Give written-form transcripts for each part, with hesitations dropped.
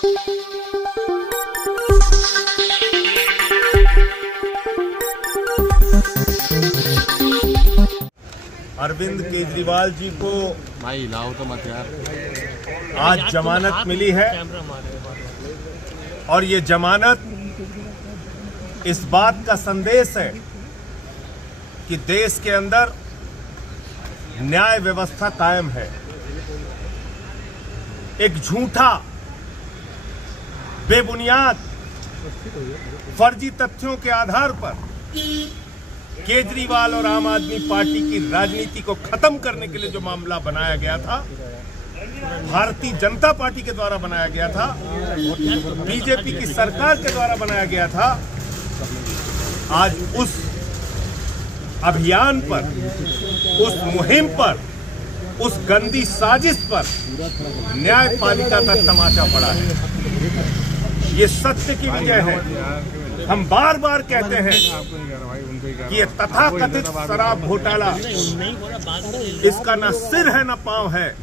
अरविंद केजरीवाल जी को भाई लाओ तो मत यार। आज जमानत मिली है और ये जमानत इस बात का संदेश है कि देश के अंदर न्याय व्यवस्था कायम है। एक झूठा, बेबुनियाद, फर्जी तथ्यों के आधार पर केजरीवाल और आम आदमी पार्टी की राजनीति को खत्म करने के लिए जो मामला बनाया गया था, भारतीय जनता पार्टी के द्वारा बनाया गया था, बीजेपी की सरकार के द्वारा बनाया गया था, आज उस अभियान पर, उस मुहिम पर, उस गंदी साजिश पर न्यायपालिका का तमाचा पड़ा है। ये सत्य की विजय है। हम बार बार कहते हैं कि ये तथाकथित शराब घोटाला, इसका न सिर है न पांव है।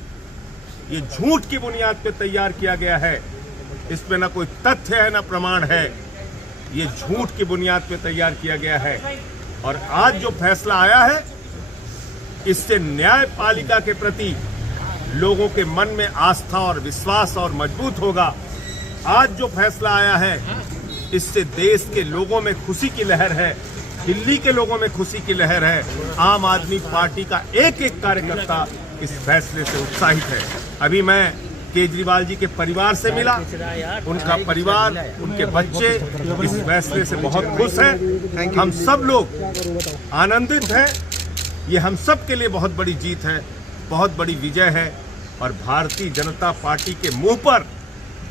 ये झूठ की बुनियाद पे तैयार किया गया है। इस पे न कोई तथ्य है न प्रमाण है। ये झूठ की बुनियाद पे तैयार किया गया है। और आज जो फैसला आया है, इससे न्यायपालिका के प्रति लोगों के मन में आस्था और विश्वास और मजबूत होगा। आज जो फैसला आया है, इससे देश के लोगों में खुशी की लहर है, दिल्ली के लोगों में खुशी की लहर है। आम आदमी पार्टी का एक एक कार्यकर्ता इस फैसले से उत्साहित है। अभी मैं केजरीवाल जी के परिवार से मिला। उनका परिवार, उनके बच्चे इस फैसले से बहुत खुश हैं। हम सब लोग आनंदित हैं। ये हम सब के लिए बहुत बड़ी जीत है, बहुत बड़ी विजय है और भारतीय जनता पार्टी के मुंह पर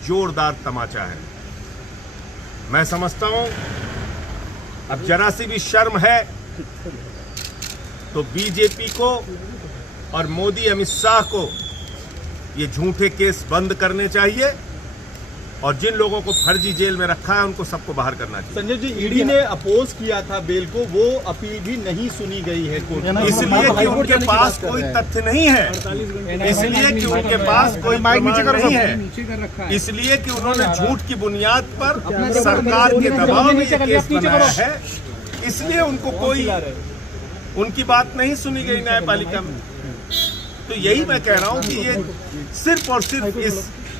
जोरदार तमाचा है। मैं समझता हूं अब जरा सी भी शर्म है तो बीजेपी को और मोदी, अमित शाह को ये झूठे केस बंद करने चाहिए और जिन लोगों को फर्जी जेल में रखा है उनको सबको बाहर करना चाहिए। संजय जी, ईडी ने अपोज किया था बेल को, वो अपील भी नहीं सुनी गई है कोर्ट में। इसलिए कि उनके पास कोई तथ्य नहीं है, इसलिए कि उनके पास कोई प्रमाण नहीं है, इसलिए कि उन्होंने झूठ की बुनियाद पर सरकार के दबाव में ये केस बनाया है। इसलिए उनको कोई, उनकी बात नहीं सुनी गई न्यायपालिका में। तो यही मैं कह रहा हूं कि ये सिर्फ और सिर्फ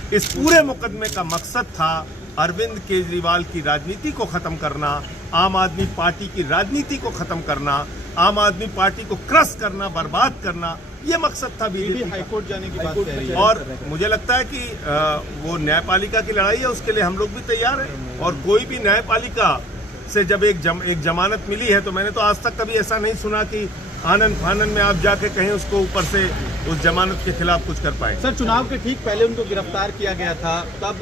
इस पूरे मुकदमे का मकसद था अरविंद केजरीवाल की राजनीति को खत्म करना, आम आदमी पार्टी की राजनीति को खत्म करना, आम आदमी पार्टी को क्रश करना, बर्बाद करना। ये मकसद था बीजेपी हाईकोर्ट जाने की बात है। और मुझे लगता है कि वो न्यायपालिका की लड़ाई है, उसके लिए हम लोग भी तैयार हैं। और कोई भी न्यायपालिका से जब एक जमानत मिली है, तो मैंने तो आज तक कभी ऐसा नहीं सुना कि आनंद फानन में आप जाके कहीं उसको ऊपर से उस जमानत के खिलाफ कुछ कर पाए। सर, चुनाव के ठीक पहले उनको गिरफ्तार किया गया था, तब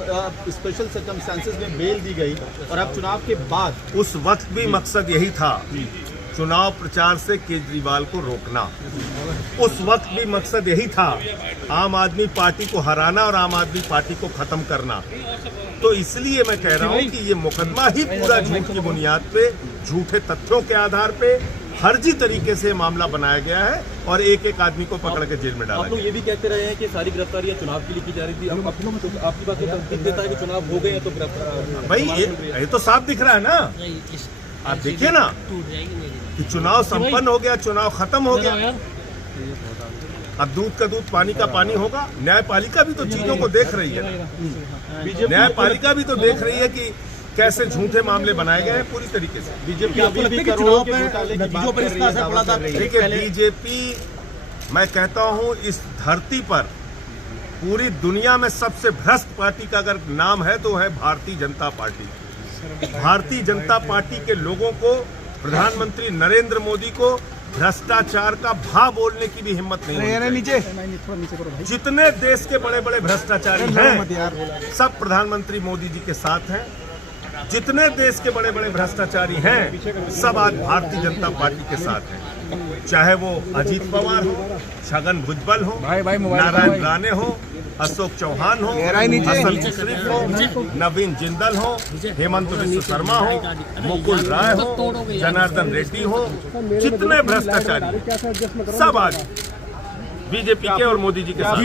स्पेशल सर्कमस्टेंसेस में बेल दी गई और अब चुनाव के बाद उस वक्त भी मकसद यही था, चुनाव प्रचार से केजरीवाल को रोकना। उस वक्त भी मकसद यही था, आम आदमी पार्टी को हराना और आम आदमी पार्टी को खत्म करना। तो इसलिए मैं कह रहा हूं कि ये मुकदमा ही पूरा झूठ की बुनियाद पे, झूठे तथ्यों के आधार पे, फर्जी तरीके से मामला बनाया गया है और एक एक आदमी को पकड़ के जेल में डाला। आप लोग ये भी कहते रहे हैं कि सारी गिरफ्तारियां चुनाव के लिए की जा रही थी। अब आपकी बात तो देता है कि चुनाव हो गए हैं तो गिरफ्तार। भाई ये तो साफ दिख रहा है ना, आप देखिए ना कि चुनाव संपन्न हो गया, चुनाव खत्म हो गया। अब दूध का दूध, पानी का पानी होगा। न्यायपालिका भी तो चीजों को देख रही है। न्यायपालिका भी तो देख रही है कि कैसे झूठे मामले बनाए गए हैं पूरी तरीके से। बीजेपी देखिए, बीजेपी, मैं कहता हूं इस धरती पर पूरी दुनिया में सबसे भ्रष्ट पार्टी का अगर नाम है तो है भारतीय जनता पार्टी। भारतीय जनता पार्टी के लोगों को, प्रधानमंत्री नरेंद्र मोदी को भ्रष्टाचार का भा बोलने की भी हिम्मत नहीं है। जितने देश के बड़े बड़े भ्रष्टाचारी हैं, सब प्रधानमंत्री मोदी जी के साथ हैं। जितने देश के बड़े बड़े भ्रष्टाचारी हैं, सब आज भारतीय जनता पार्टी के साथ हैं। चाहे वो अजीत पवार हो, छगन भुजबल हो, नारायण राणे हो, अशोक चौहान हो, हसन मुशर्रफ हो, नवीन जिंदल हो, हेमंत विश्व शर्मा हो, मुकुल राय हो, जनार्दन रेड्डी हो, जितने भ्रष्टाचारी सब आज बीजेपी के और मोदी जी के साथ।